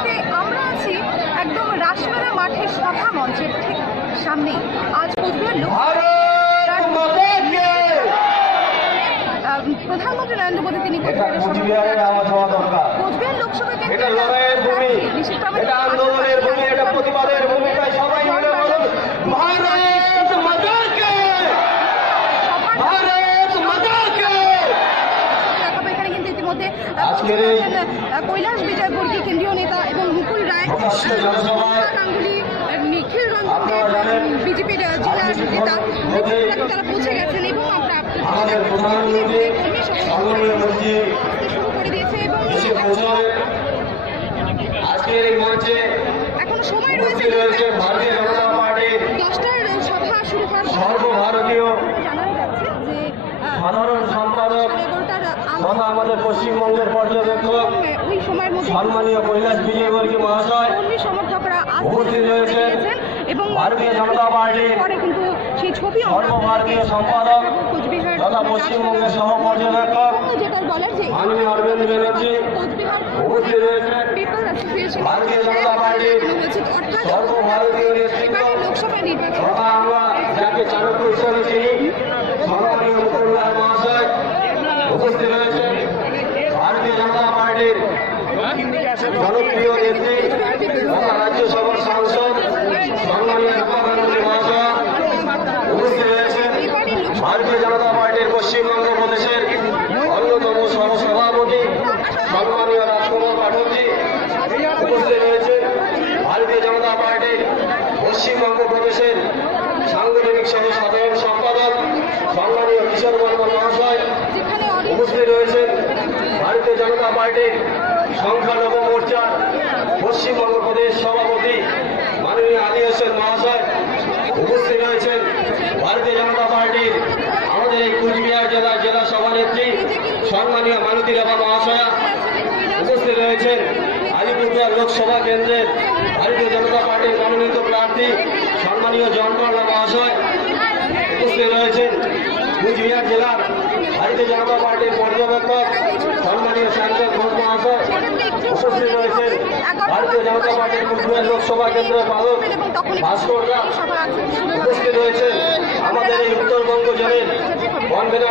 মুহূর্তে আমরা আছি একদম রাসমেলা মাঠের সভা মঞ্চের ঠিক সামনে। আজ কোচবিহার প্রধানমন্ত্রী নরেন্দ্র মোদী তিনি কোচবিহার লোকসভা কৈলাস বিজয়বর্গী কেন্দ্রীয় নেতা এবং মুকুল রায়, গাঙ্গুলি, নিখিল রঞ্জন বিজেপির জেলা নেতা তারা পৌঁছে গেছেন এবং আমরা শুরু করে দিয়েছে এবং এখনো সময় রয়েছে 10টার সভা শুরু হওয়ার। সর্বভারতীয় সাধারণ সম্পাদক তথা আমাদের পশ্চিমবঙ্গের পর্যবেক্ষক সম্মানীয় কৈলাস বিজয়বর্গী মহাশয় সমর্থকরা উপস্থিত রয়েছেন এবং ভারতীয় জনতা পার্টির কিন্তু সেই ছবি সর্বভারতীয় সম্পাদক তথা পশ্চিমবঙ্গের সহ পর্যবেক্ষক মাননীয় অরবিন্দ ব্যানার্জি উপস্থিত রয়েছেন ভারতীয় জনতা পার্টির সর্বভারতীয় নেতৃত্ব তথা আমরা যাকে চাণক্য হিসেবে চিনি সম্মানীয় মুকুল রায় মহাশয় উপস্থিত রয়েছেন ভারতীয় জনতা পার্টির জনপ্রিয় নেত্রী তথা রাজ্যসভার সাংসদ সম্মানীয় গাঙ্গুলি মহাশয় উপস্থিত রয়েছেন ভারতীয় জনতা পার্টির পশ্চিমবঙ্গ প্রদেশের অন্যতম সহসভাপতি সম্মানীয় রাজকুমার পাঠকজি উপস্থিত রয়েছেন ভারতীয় জনতা পার্টির পশ্চিমবঙ্গ প্রদেশের সাংগঠনিক সহ সাধারণ সম্পাদক সম্মানীয় কিশোর বর্মন মহাশয় উপস্থিত রয়েছেন ভারতীয় জনতা পার্টির সংখ্যালঘু মোর্চার পশ্চিমবঙ্গ প্রদেশ সভাপতি মাননীয় আলী হোসেন মহাশয় উপস্থিত রয়েছেন ভারতীয় জনতা পার্টির আমাদের এই কুচবিহার জেলা সভানেত্রী সম্মানীয় মালতী রাভা মহাশয়া উপস্থিত রয়েছেন আলিপুরদুয়ার লোকসভা কেন্দ্রের ভারতীয় জনতা পার্টির মনোনীত প্রার্থী সম্মানীয় জনপাল্লা মহাশয় উপস্থিত রয়েছেন কুচবিহার জেলার ভারতীয় জনতা পার্টির পর্যবেক্ষক সম্মানীয় সাংসদ ঘোষ মহাশয় উপস্থিত রয়েছেন ভারতীয় জনতা পার্টির কুচবিহার লোকসভা কেন্দ্রের পালক ভাস্কররা উপস্থিত রয়েছেন আমাদের এই উত্তরবঙ্গ জেলের বনবেনা